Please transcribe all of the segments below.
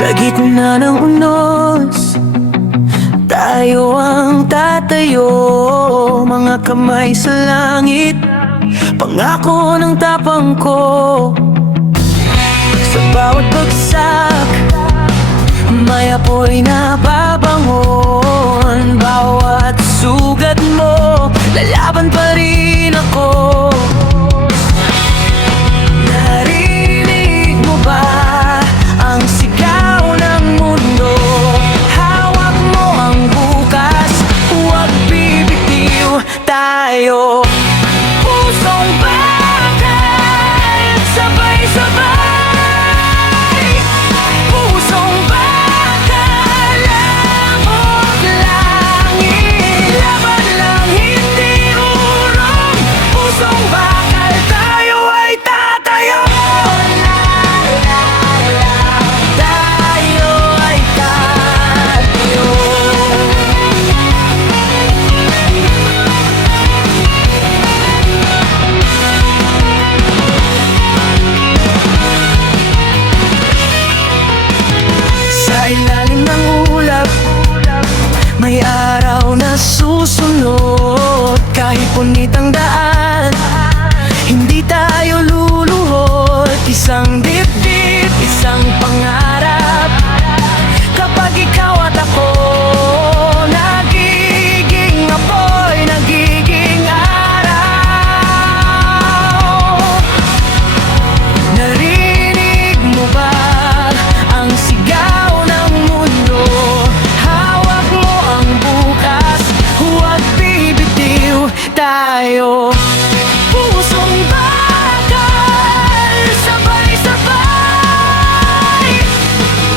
Sa gitna ng unos, tayo ang tatayo. Mga kamay sa langit, pangako ng tapang ko. Sa bawat bagsak, may apoy na babangon. Bawat sugat mo, lalaban pa rin ako. Narinig mo ba ang sigaw ng mundo? Hawak mo ang bukas, huwag bibitiw tayo. Pusong bakal, sabay-sabay. Pusong bakal, lamok langit. Laban lang, hindi urong. Pusong bakal, tayo ay tatayo. Tayo ay tatayo. Sa ilalim ng ulap, may araw na susunod. Kahit punit ang daan, hindi tayo luluhod. Isang dibdib, isang pangarap. Kapag ikaw at ako, nagiging apoy, nagiging araw. Narinig mo ba ang sigaw ng mundo? Hawak mo ang bukas, huwag bibitiw tayo. Pusong bakal, sabay-sabay.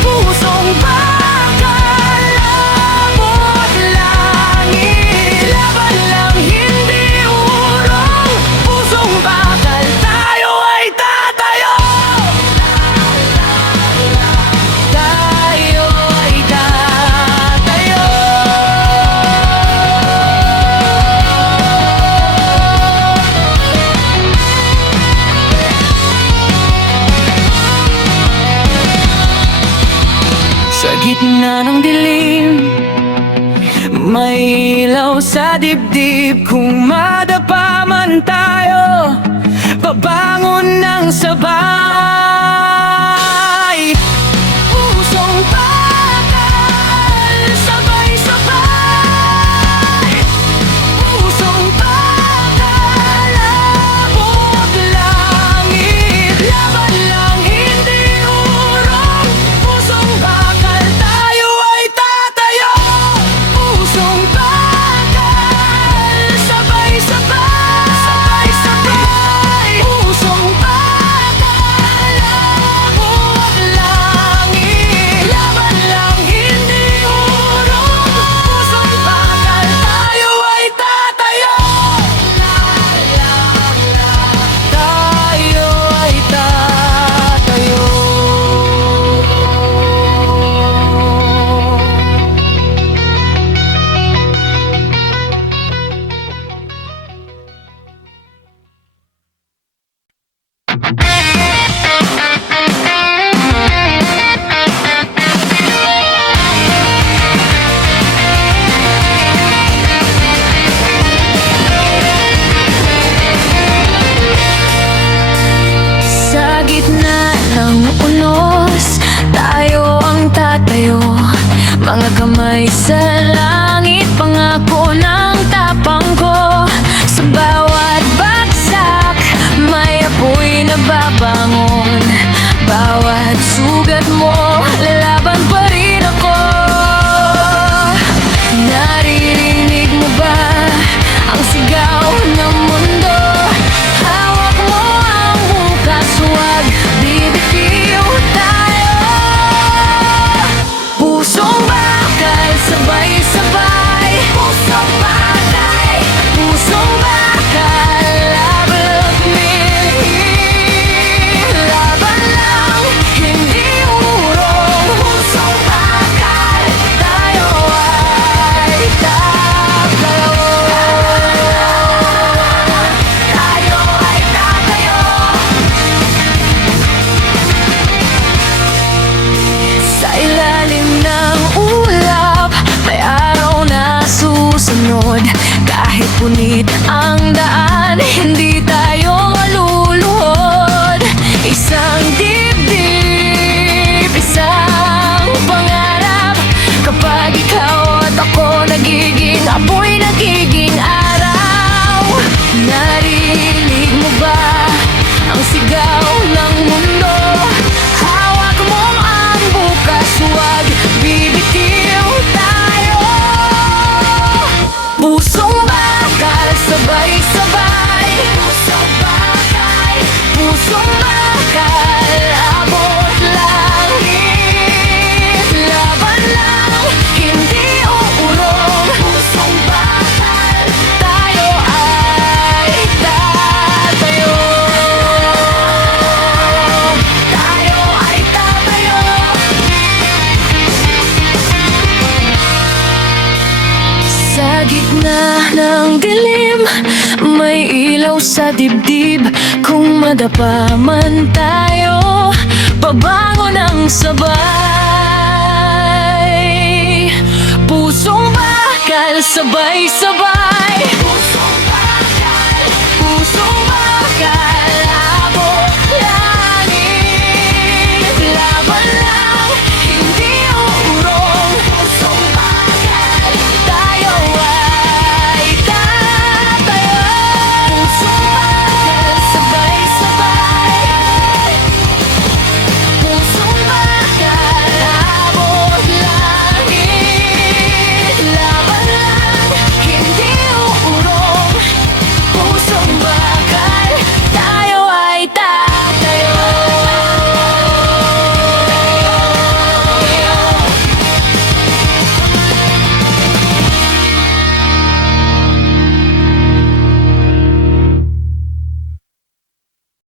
Pusong bakal, lamok langit. Laban lang, hindi urong. Pusong bakal, tayo ay tatayo. Tayo ay tatayo. Sa gitna ng dilim, may ilaw sa dibdib. Kung madapa man tayo, babangon ng sabay. Pusong bakal, sabay-sabay. Pusong bakal, lamok langit. Laban lang, hindi urong. Pusong bakal, tayo ay tatayo. Pusong bakal, sabay-sabay. Pusong bakal, lamok langit. Laban lang, hindi urong. Pusong bakal, tayo ay tatayo. Tayo ay tatayo. Sa gitna ng unos, tayo ang tatayo. Mga kamay sa langit, pangako ng tapang ko. Sa bawat bagsak, may apoy na babangon. Bawat sugat mo, lalaban pa rin ako. Naririnig mo ba ang sigaw ng mundo? Hawak mo ang bukas, huwag bibitiw tayo. Pusong bakal, sabay-sabay. Pusong bakal, gitna ng dilim, may ilaw sa dibdib. Kung madapa man tayo, pabangon ng sabay. Pusong bakal, sabay-sabay.